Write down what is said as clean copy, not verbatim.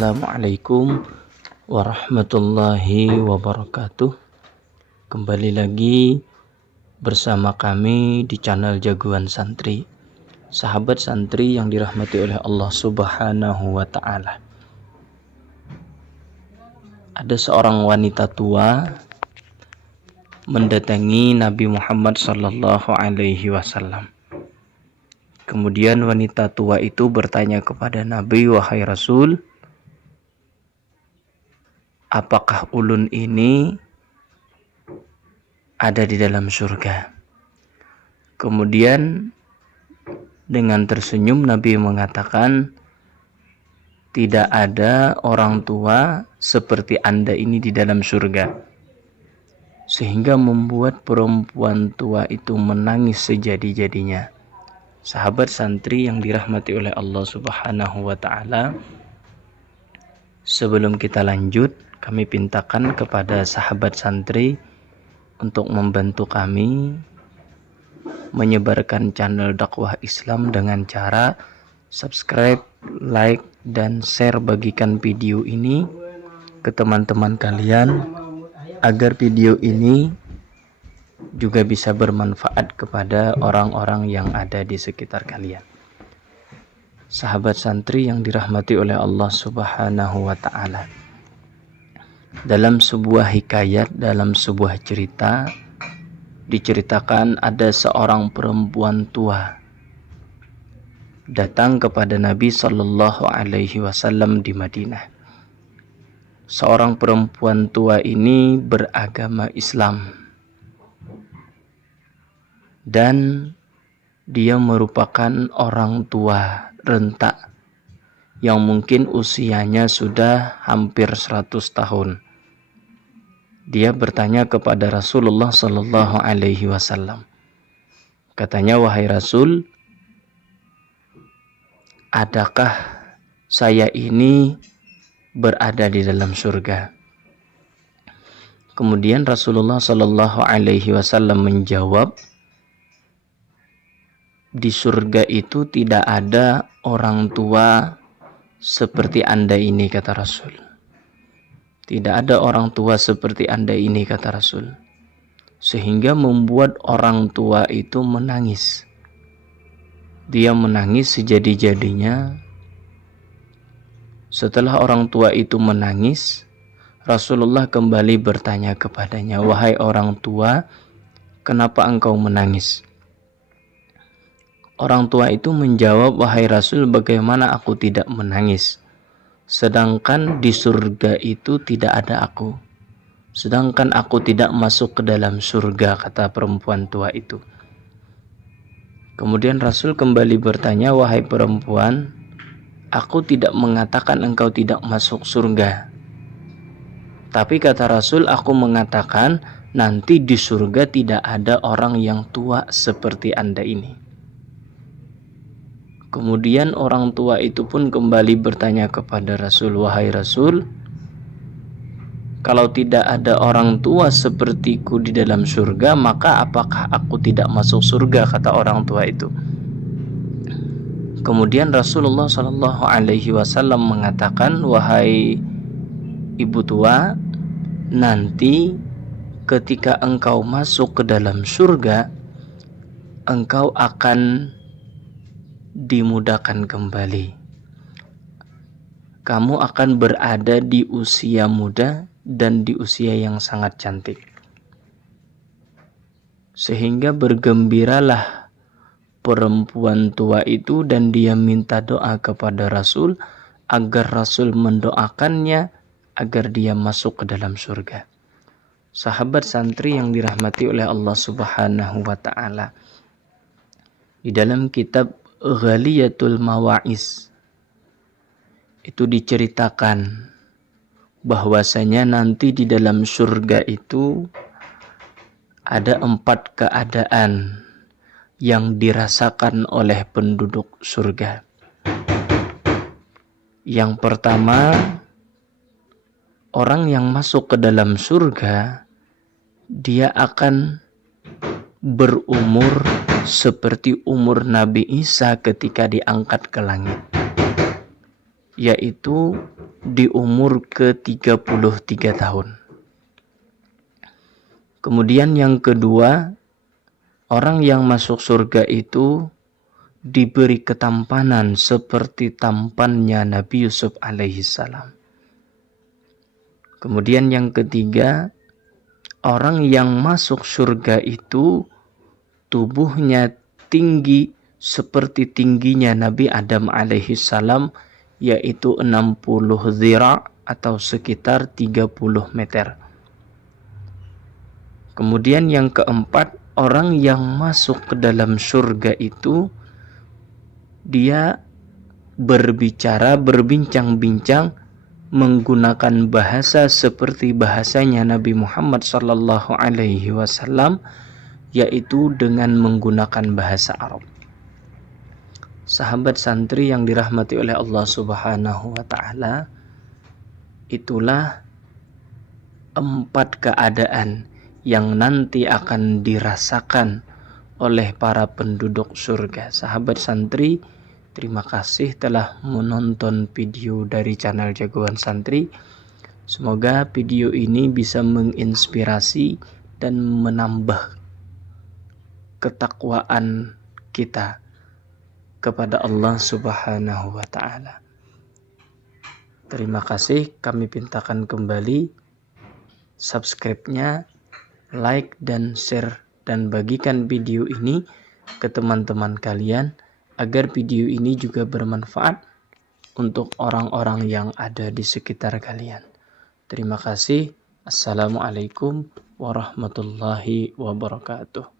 Assalamualaikum warahmatullahi wabarakatuh. Kembali lagi bersama kami di channel Jagoan Santri. Sahabat santri yang dirahmati oleh Allah Subhanahu wa ta'ala. Ada seorang wanita tua mendatangi Nabi Muhammad sallallahu alaihi wasallam. Kemudian wanita tua itu bertanya kepada Nabi, "Wahai Rasul, apakah ulun ini ada di dalam surga?" Kemudian dengan tersenyum Nabi mengatakan, "Tidak ada orang tua seperti Anda ini di dalam surga." Sehingga membuat perempuan tua itu menangis sejadi-jadinya. Sahabat santri yang dirahmati oleh Allah Subhanahu wa ta'ala, sebelum kita lanjut, kami pintakan kepada sahabat santri untuk membantu kami menyebarkan channel dakwah Islam dengan cara subscribe, like, dan share, bagikan video ini ke teman-teman kalian agar video ini juga bisa bermanfaat kepada orang-orang yang ada di sekitar kalian. Sahabat santri yang dirahmati oleh Allah Subhanahu wa ta'ala, dalam sebuah hikayat, dalam sebuah cerita, diceritakan ada seorang perempuan tua datang kepada Nabi sallallahu alaihi wasallam di Madinah. Seorang perempuan tua ini beragama Islam dan dia merupakan orang tua renta yang mungkin usianya sudah hampir 100 tahun. Dia bertanya kepada Rasulullah sallallahu alaihi wasallam. Katanya, "Wahai Rasul, adakah saya ini berada di dalam surga?" Kemudian Rasulullah sallallahu alaihi wasallam menjawab, "Di surga itu tidak ada orang tua seperti Anda ini," kata Rasul. Tidak ada orang tua seperti Anda ini, kata Rasul. Sehingga membuat orang tua itu menangis. Dia menangis sejadi-jadinya. Setelah orang tua itu menangis, Rasulullah kembali bertanya kepadanya, "Wahai orang tua, kenapa engkau menangis?" Orang tua itu menjawab, "Wahai Rasul, bagaimana aku tidak menangis? Sedangkan di surga itu tidak ada aku. Sedangkan aku tidak masuk ke dalam surga," kata perempuan tua itu. Kemudian Rasul kembali bertanya, "Wahai perempuan, aku tidak mengatakan engkau tidak masuk surga. Tapi kata Rasul, aku mengatakan nanti di surga tidak ada orang yang tua seperti Anda ini." Kemudian orang tua itu pun kembali bertanya kepada Rasul, "Wahai Rasul, kalau tidak ada orang tua sepertiku di dalam surga, maka apakah aku tidak masuk surga?" kata orang tua itu. Kemudian Rasulullah Shallallahu Alaihi Wasallam mengatakan, "Wahai ibu tua, nanti ketika engkau masuk ke dalam surga, engkau akan dimudahkan kembali. Kamu akan berada di usia muda dan di usia yang sangat cantik. Sehingga bergembiralah perempuan tua itu dan dia minta doa kepada Rasul agar Rasul mendoakannya agar dia masuk ke dalam surga." Sahabat santri yang dirahmati oleh Allah Subhanahu wa ta'ala, di dalam kitab Ghaliyatul Mawa'iz itu diceritakan bahwasanya nanti di dalam surga itu ada 4 keadaan yang dirasakan oleh penduduk surga. Yang pertama, orang yang masuk ke dalam surga, dia akan berumur seperti umur Nabi Isa ketika diangkat ke langit. yaitu di umur ke-33 tahun. Kemudian yang kedua, orang yang masuk surga itu diberi ketampanan seperti tampannya Nabi Yusuf alaihissalam. Kemudian yang ketiga, orang yang masuk surga itu tubuhnya tinggi seperti tingginya Nabi Adam alaihissalam, yaitu 60 zira atau sekitar 30 meter. Kemudian yang keempat, orang yang masuk ke dalam surga itu dia berbincang-bincang menggunakan bahasa seperti bahasanya Nabi Muhammad sallallahu alaihi wasallam, yaitu dengan menggunakan bahasa Arab. Sahabat santri yang dirahmati oleh Allah Subhanahu wa taala, itulah 4 keadaan yang nanti akan dirasakan oleh para penduduk surga. Sahabat santri, terima kasih telah menonton video dari channel Jagoan Santri. Semoga video ini bisa menginspirasi dan menambah ketakwaan kita kepada Allah Subhanahu wa taala. Terima kasih, kami pintakan kembali subscribe-nya, like dan share dan bagikan video ini ke teman-teman kalian agar video ini juga bermanfaat untuk orang-orang yang ada di sekitar kalian. Terima kasih. Assalamualaikum warahmatullahi wabarakatuh.